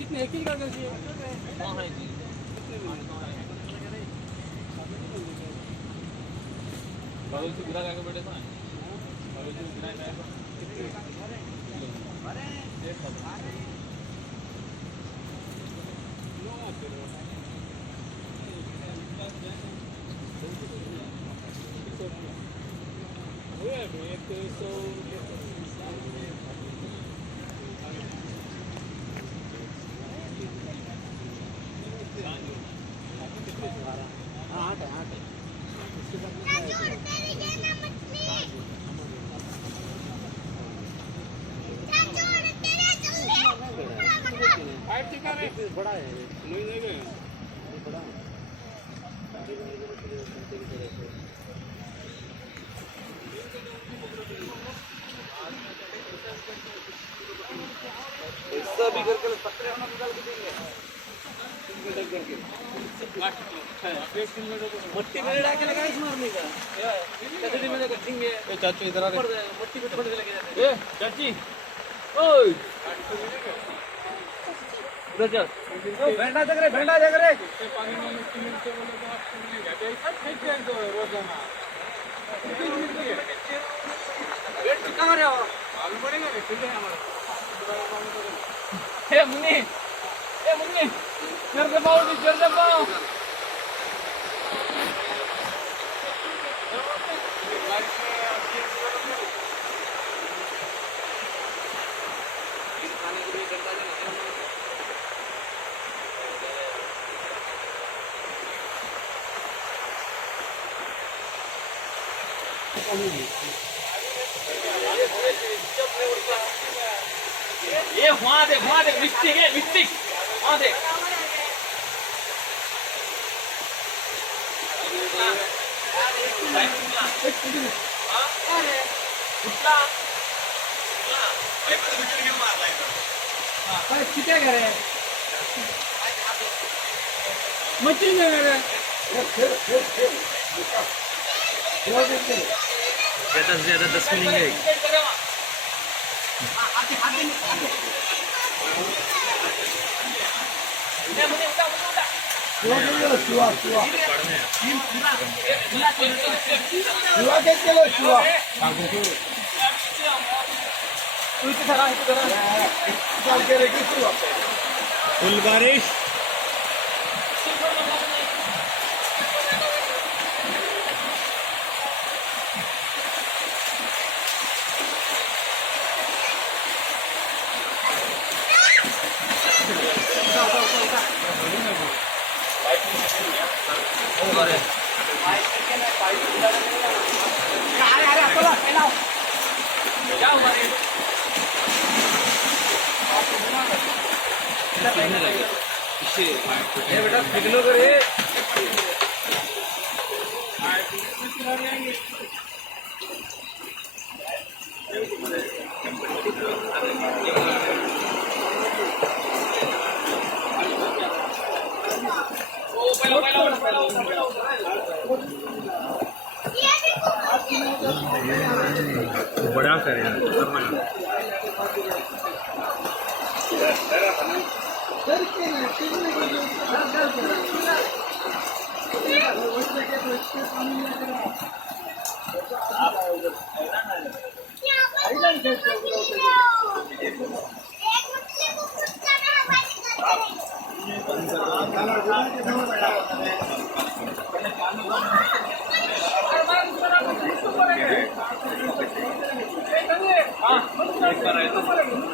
कितने एक ही का कैसे कहाँ है जी? बादल से गिरा करके बैठे था बादल से गिरा बड़ा है नहीं देंगे बड़ा ऐसा भी करके पत्रे होना निकाल के देंगे मट्टी में डाल के लगा इस मारने का कैसे में कटेंगे चाचू इधर आ मट्टी पे थोड़े लगे जाते हैं चाची ओए उधर चल भेंडा जग रे पानी में मिट्टी मिलते बोले तो आप सुनेंगे ऐसा ठीक है तो रोजाना वेट कहाँ रहे हो मालूम पड़ेगा कि ठीक है हमारा हे मुन्नी चल दे पाओ ये वहाँ देख मिस्टिक वहाँ देख मछली ज़्यादा से ज़्यादा 10 मिलेंगे फुल बारिश बेटा सिग्नल करे बड़ा करे हाँ